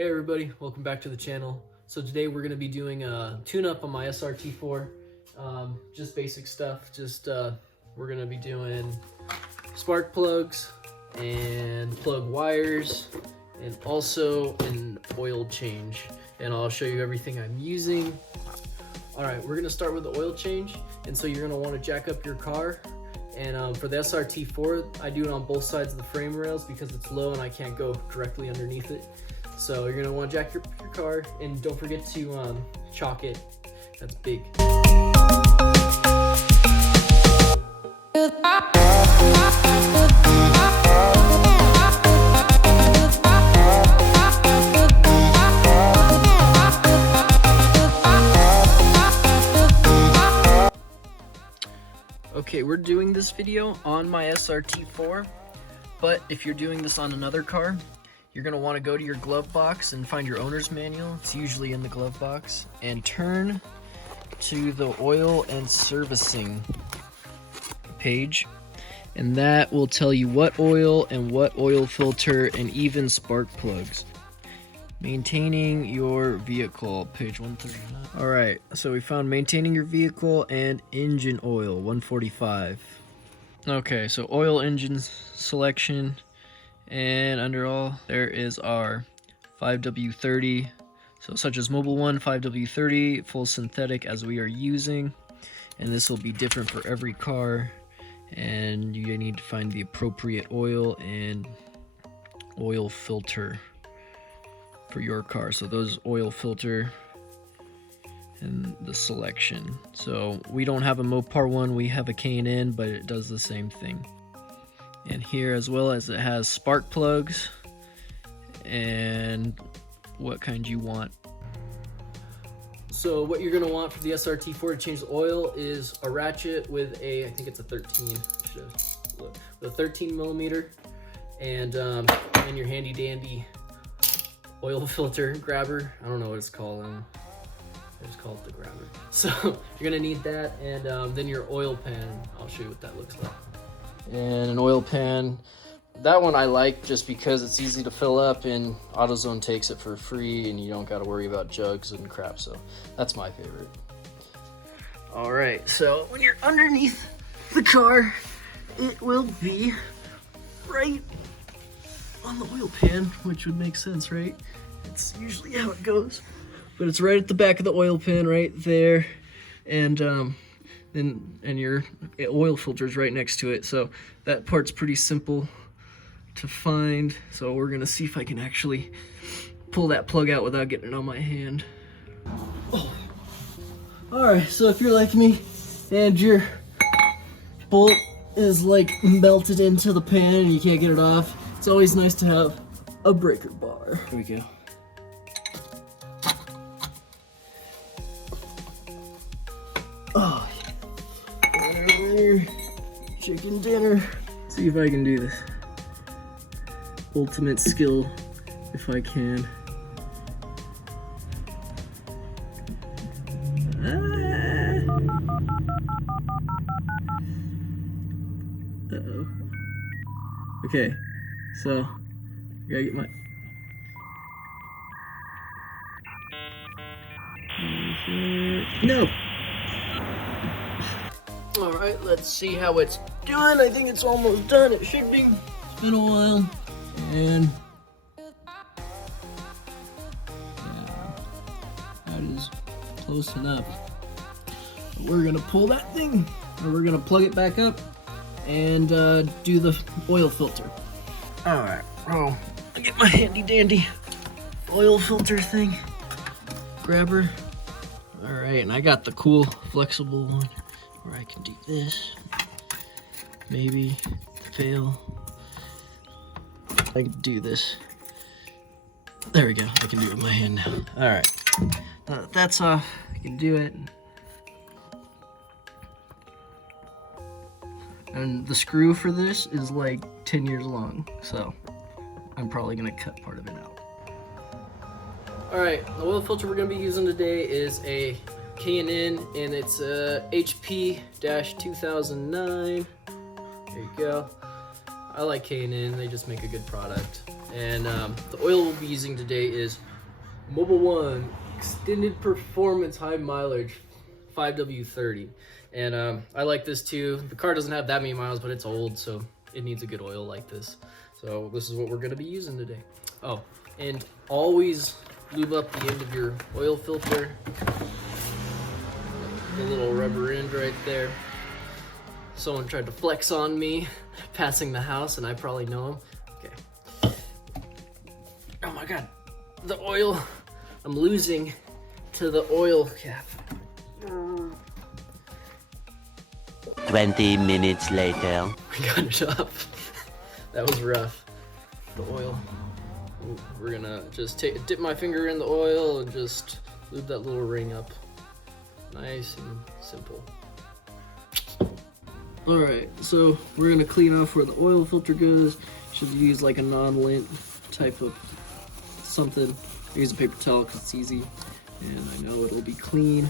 Hey everybody, welcome back to the channel. So today we're going to be doing a tune-up on my SRT-4, just basic stuff. We're going to be doing spark plugs and plug wires and also an oil change, and I'll show you everything I'm using. Alright, we're going to start with the oil change, and so you're going to want to jack up your car. And for the SRT-4, I do it on both sides of the frame rails because it's low and I can't go directly underneath it. So you're gonna want to jack your car, and don't forget to chalk it. That's big. Okay, we're doing this video on my SRT-4, but if you're doing this on another car, you're going to want to go to your glove box and find your owner's manual. It's usually in the glove box, and turn to the oil and servicing page, and that will tell you what oil and what oil filter and even spark plugs. Maintaining your vehicle, page 139. Alright, so we found maintaining your vehicle and engine oil, 145. Okay, so oil engine selection. And under all, there is our 5W30, so such as Mobil 1, 5W30, full synthetic as we are using. And this will be different for every car, and you need to find the appropriate oil and oil filter for your car. So those oil filter and the selection. So we don't have a Mopar one, we have a K&N, but it does the same thing. And here, as well as it has spark plugs and what kind you want. So what you're going to want for the SRT-4 to change the oil is a ratchet with a, I think it's a 13, with a 13 millimeter, and your handy dandy oil filter grabber. I don't know what it's called. I just call it the grabber. So you're going to need that, and then your oil pan. I'll show you what that looks like. And an oil pan. That one I like just because it's easy to fill up, and AutoZone takes it for free and you don't got to worry about jugs and crap, so that's my favorite. Alright, so when you're underneath the car, it will be right on the oil pan, which would make sense, right? It's usually how it goes, but it's right at the back of the oil pan right there, and your oil filter is right next to it, so that part's pretty simple to find. So we're gonna see if I can actually pull that plug out without getting it on my hand. Oh. Alright, so if you're like me and your bolt is like melted into the pan and you can't get it off, it's always nice to have a breaker bar. Here we go. Oh, chicken dinner. See if I can do this. Ultimate skill, if I can. Uh-oh. Okay, so I gotta get my. No. Alright, let's see how it's doing. I think it's almost done. It should be. It's been a while. And yeah, that is close enough. But we're gonna pull that thing, or we're gonna plug it back up and do the oil filter. Alright, oh, I'll get my handy dandy oil filter thing. Grabber. Alright, and I got the cool flexible one where I can do this. Maybe fail. I can do this. There we go. I can do it with my hand now. Alright. That's off. I can do it. And the screw for this is like 10 years long, so I'm probably going to cut part of it out. Alright, the oil filter we're going to be using today is a K&N, and it's a HP-2009. There you go. I like K&N, they just make a good product. And the oil we'll be using today is Mobil 1 extended performance high mileage 5W30, and I like this too. The car doesn't have that many miles, but it's old, so it needs a good oil like this. So this is what we're going to be using today. Oh, and always lube up the end of your oil filter. The little rubber end right there. Someone tried to flex on me passing the house, and I probably know him. Okay. Oh my God, the oil. I'm losing to the oil cap. 20 minutes later. I got it up. That was rough. The oil. Ooh, we're gonna just dip my finger in the oil and just lube that little ring up. Nice and simple. All right, so we're gonna clean off where the oil filter goes. Should use like a non-lint type of something. Use a paper towel because it's easy, and I know it'll be clean.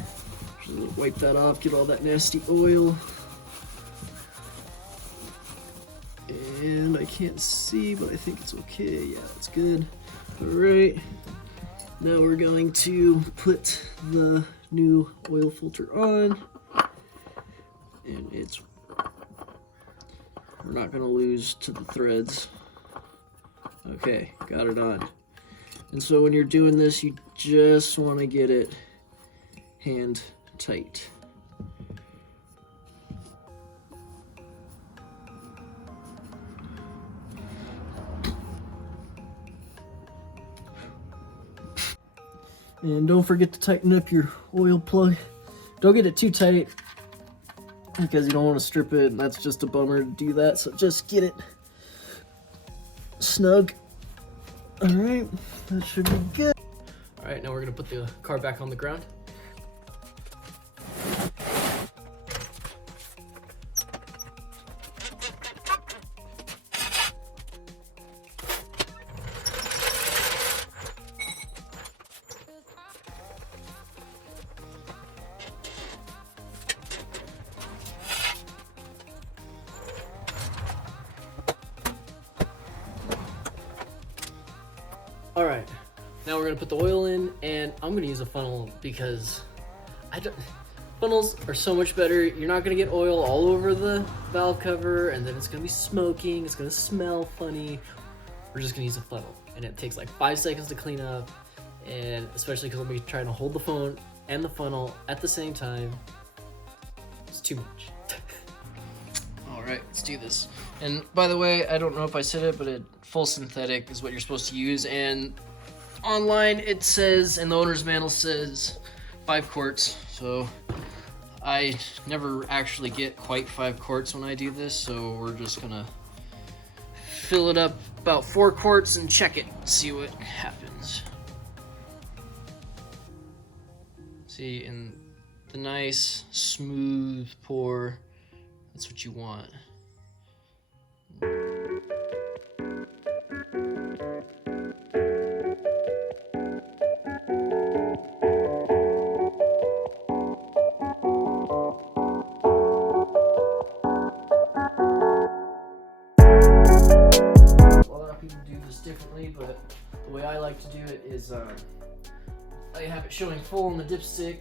Just wipe that off, get all that nasty oil. And I can't see, but I think it's okay. Yeah, it's good. All right, now we're going to put the new oil filter on, and we're not gonna lose to the threads. Okay, got it on. And so when you're doing this, you just want to get it hand tight. And don't forget to tighten up your oil plug. Don't get it too tight because you don't want to strip it, and that's just a bummer to do that. So just get it snug. All right, that should be good. All right, now we're gonna put the car back on the ground. All right, now we're gonna put the oil in, and I'm gonna use a funnel because funnels are so much better. You're not gonna get oil all over the valve cover, and then it's gonna be smoking, it's gonna smell funny. We're just gonna use a funnel, and it takes like 5 seconds to clean up, and especially because I'm gonna be trying to hold the phone and the funnel at the same time. It's too much. All right, let's do this. And by the way, I don't know if I said it, but full synthetic is what you're supposed to use. And online it says, and the owner's manual says 5 quarts. So I never actually get quite 5 quarts when I do this. So we're just gonna fill it up about 4 quarts and check it, see what happens. See, in the nice smooth pour, that's what you want. Differently, but the way I like to do it is I have it showing full on the dipstick,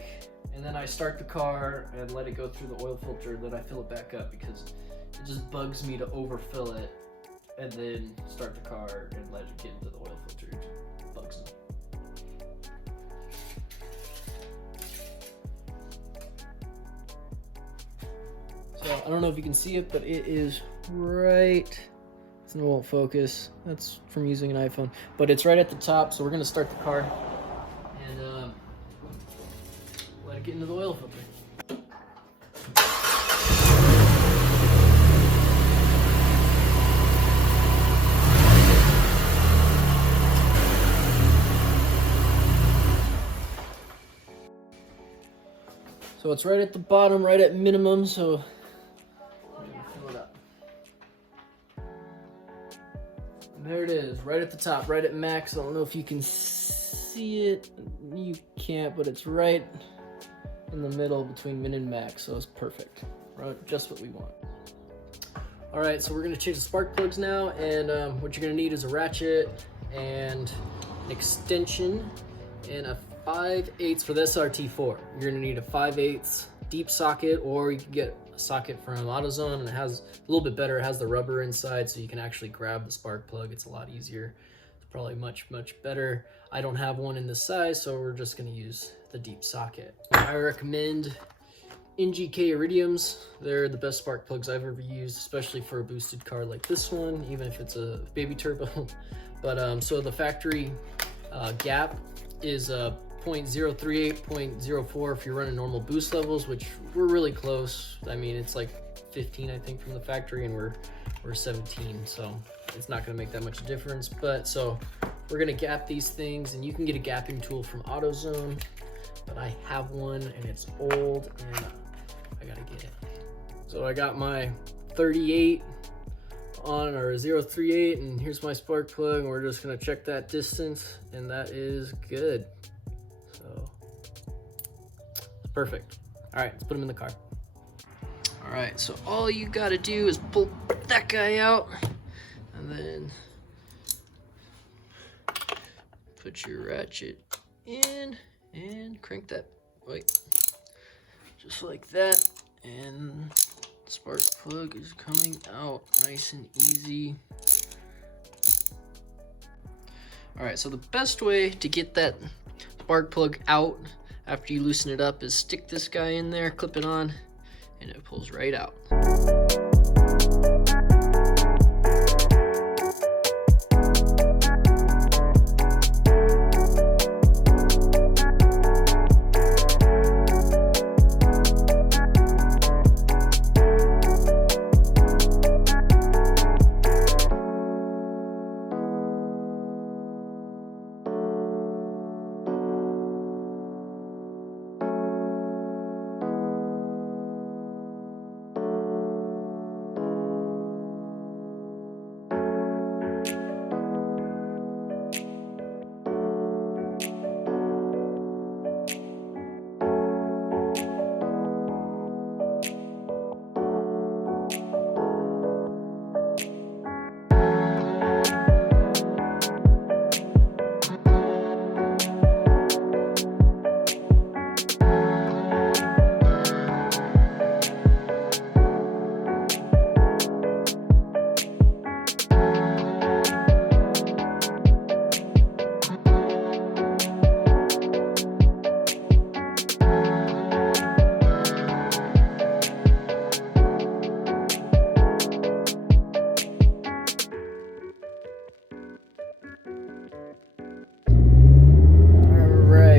and then I start the car and let it go through the oil filter, then I fill it back up because it just bugs me to overfill it and then start the car and let it get into the oil filter. It just bugs me. So I don't know if you can see it, but it is right. It won't focus. That's from using an iPhone, but it's right at the top. So we're gonna start the car and let it get into the oil filter. So it's right at the bottom, right at minimum. So fill it up. There it is, right at the top, right at max. I don't know if you can see it. You can't, but it's right in the middle between min and max, so it's perfect. Right, just what we want. All right, so we're gonna change the spark plugs now, and what you're gonna need is a ratchet and an extension, and a 5/8 for the SRT-4. You're gonna need a 5/8 deep socket, or you can get a socket from AutoZone, and it has a little bit better. It has the rubber inside, so you can actually grab the spark plug. It's a lot easier. It's probably much better. I don't have one in this size, so we're just gonna use the deep socket. I recommend NGK Iridiums. They're the best spark plugs I've ever used, especially for a boosted car like this one, even if it's a baby turbo. But so the factory gap is 0.038, 0.04 if you're running normal boost levels, which we're really close. I mean, it's like 15, I think, from the factory, and we're 17, so it's not gonna make that much difference. But so we're gonna gap these things, and you can get a gapping tool from AutoZone, but I have one and it's old and I gotta get it. So I got my 38 on our 038, and here's my spark plug, and we're just gonna check that distance, and that is good. So it's perfect. All right, let's put them in the car. All right, so all you gotta do is pull that guy out, and then put your ratchet in and crank that, just like that, and the spark plug is coming out nice and easy. All right, so the best way to get that spark plug out after you loosen it up is stick this guy in there, clip it on, and it pulls right out.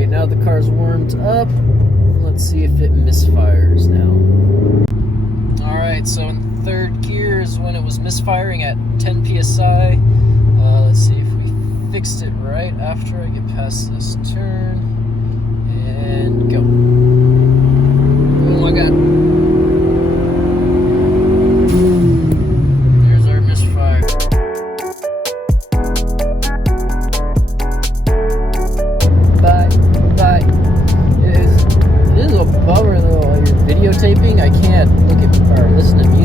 Now the car's warmed up. Let's see if it misfires now. All right, so in third gear is when it was misfiring at 10 PSI. Let's see if we fixed it right after I get past this turn. And go. Oh my God. There's our misfire. It is a bummer though, while you're videotaping, I can't look at or listen to music.